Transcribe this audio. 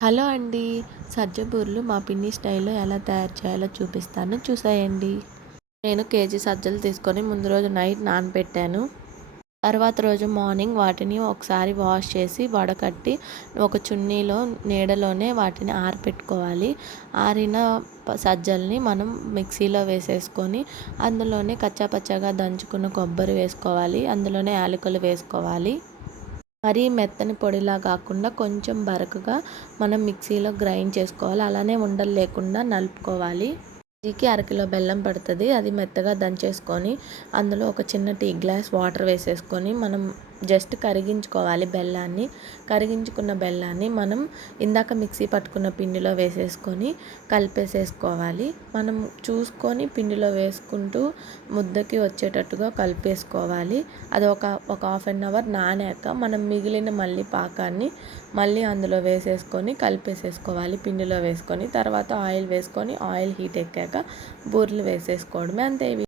Hello అండి. సజ్జ బూరెలు మా పిన్ని స్టైల్లో ఎలా తయారు చేయాలో చూపిస్తాను. చూసేయండి. నేను కేజీ సజ్జలు తీసుకొని ముందు రోజు నైట్ నానబెట్టాను. తర్వాత రోజు మార్నింగ్ వాటిని ఒకసారి వాష్ చేసి వడకట్టి ఒక చున్నీలో నీడలోనే వాటిని ఆరపెట్టుకోవాలి. ఆరిన సజ్జల్ని మనం మిక్సీలో వేసేసుకొని అందులోనే కచ్చాపచ్చాగా దంచుకున్న కొబ్బరి వేసుకోవాలి. అందులోనే యాలకులు వేసుకోవాలి. మరీ మెత్తని పొడిలా కాకుండా కొంచెం బరకగా మనం మిక్సీలో గ్రైండ్ చేసుకోవాలి. అలానే ఉండలు లేకుండా నలుపుకోవాలి. కేజీకి అరకిలో బెల్లం పడుతుంది. అది మెత్తగా దంచేసుకొని అందులో ఒక చిన్న టీ గ్లాస్ వాటర్ వేసేసుకొని మనం జస్ట్ కరిగించుకోవాలి బెల్లాన్ని. కరిగించుకున్న బెల్లాన్ని మనం ఇందాక మిక్సీ పట్టుకున్న పిండిలో వేసేసుకొని కలిపేసేసుకోవాలి. మనం చూసుకొని పిండిలో వేసుకుంటూ ముద్దకి వచ్చేటట్టుగా కలిపేసుకోవాలి. అది ఒక ఒక హాఫ్ అన్ అవర్ నానాక మనం మిగిలిన మళ్ళీ పాకాన్ని మళ్ళీ అందులో వేసేసుకొని కలిపేసేసుకోవాలి. పిండిలో వేసుకొని తర్వాత ఆయిల్ వేసుకొని ఆయిల్ హీట్ ఎక్కాక బూరెలు వేసేసుకోవడమే అంతే.